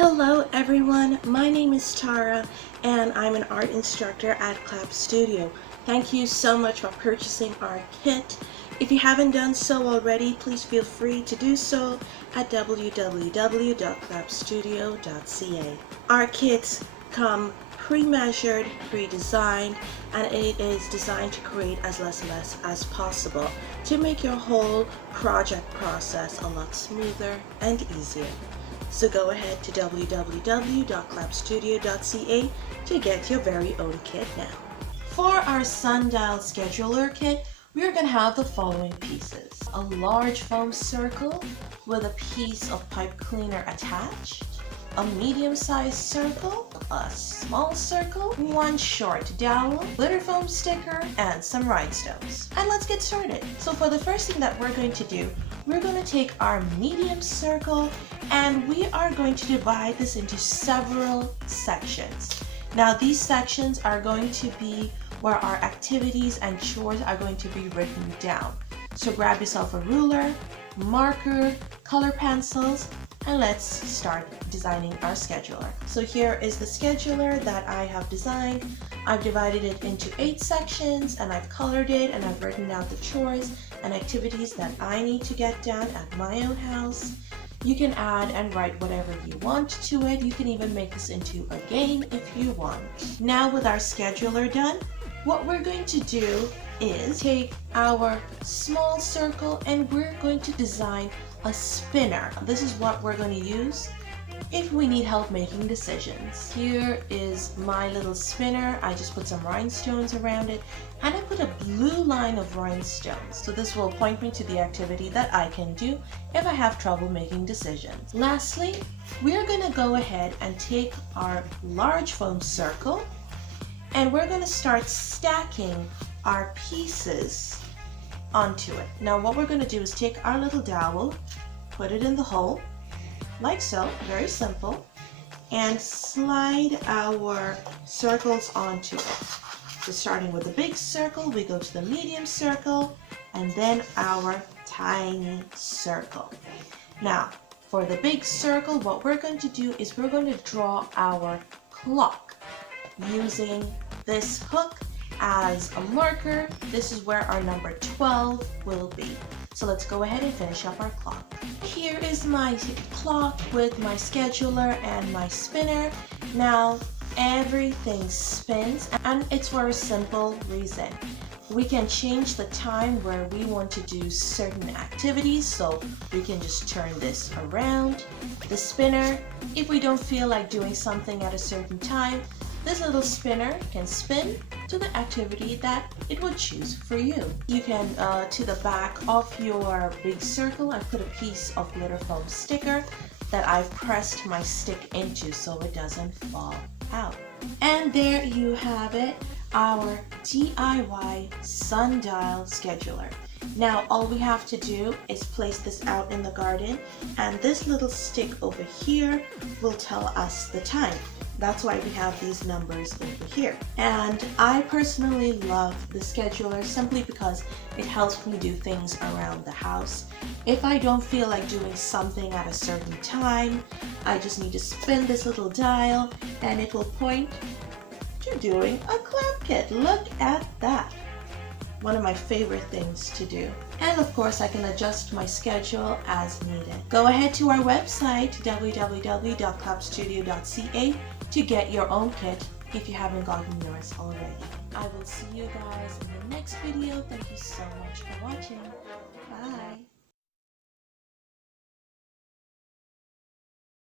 Hello everyone, my name is Tara and I'm an art instructor at Clap Studio. Thank you so much for purchasing our kit. If you haven't done so already, please feel free to do so at www.clapstudio.ca. Our kits come pre-measured, pre-designed, and it is designed to create as less as possible to make your whole project process a lot smoother and easier. So go ahead to www.clapstudio.ca to get your very own kit now. For our sundial scheduler kit, we are going to have the following pieces. A large foam circle with a piece of pipe cleaner attached, a medium-sized circle, a small circle, one short dowel, glitter foam sticker, and some rhinestones. And let's get started. So for the first thing that we're going to do, we're going to take our medium circle and we are going to divide this into several sections. Now these sections are going to be where our activities and chores are going to be written down. So grab yourself a ruler, marker, color pencils, and let's start designing our scheduler. So here is the scheduler that I have designed. I've divided it into 8 sections and I've colored it and I've written out the chores and activities that I need to get done at my own house. You can add and write whatever you want to it. You can even make this into a game if you want. Now with our scheduler done, what we're going to do is take our small circle and we're going to design a spinner. This is what we're going to use if we need help making decisions. Here is my little spinner. I just put some rhinestones around it and I put a blue line of rhinestones. So this will point me to the activity that I can do if I have trouble making decisions. Lastly, we're going to go ahead and take our large foam circle and we're going to start stacking our pieces onto it. Now what we're going to do is take our little dowel, put it in the hole, like so, very simple, and slide our circles onto it. So starting with the big circle, we go to the medium circle, and then our tiny circle. Now, for the big circle, what we're going to do is we're going to draw our clock using this hook as a marker. This is where our number 12 will be. So let's go ahead and finish up our clock. Here is my clock with my scheduler and my spinner. Now everything spins and it's for a simple reason. We can change the time where we want to do certain activities, so we can just turn this around. The spinner, if we don't feel like doing something at a certain time, this little spinner can spin to the activity that it would choose for you. You can, to the back of your big circle, I put a piece of glitter foam sticker that I've pressed my stick into so it doesn't fall out. And there you have it, our DIY sundial scheduler. Now all we have to do is place this out in the garden and this little stick over here will tell us the time. That's why we have these numbers over here. And I personally love the scheduler simply because it helps me do things around the house. If I don't feel like doing something at a certain time, I just need to spin this little dial and it will point to doing a clap kit. Look at that. One of my favorite things to do. And of course I can adjust my schedule as needed. Go ahead to our website www.clapstudio.ca to get your own kit if you haven't gotten yours already. I will see you guys in the next video. Thank you so much for watching. Bye.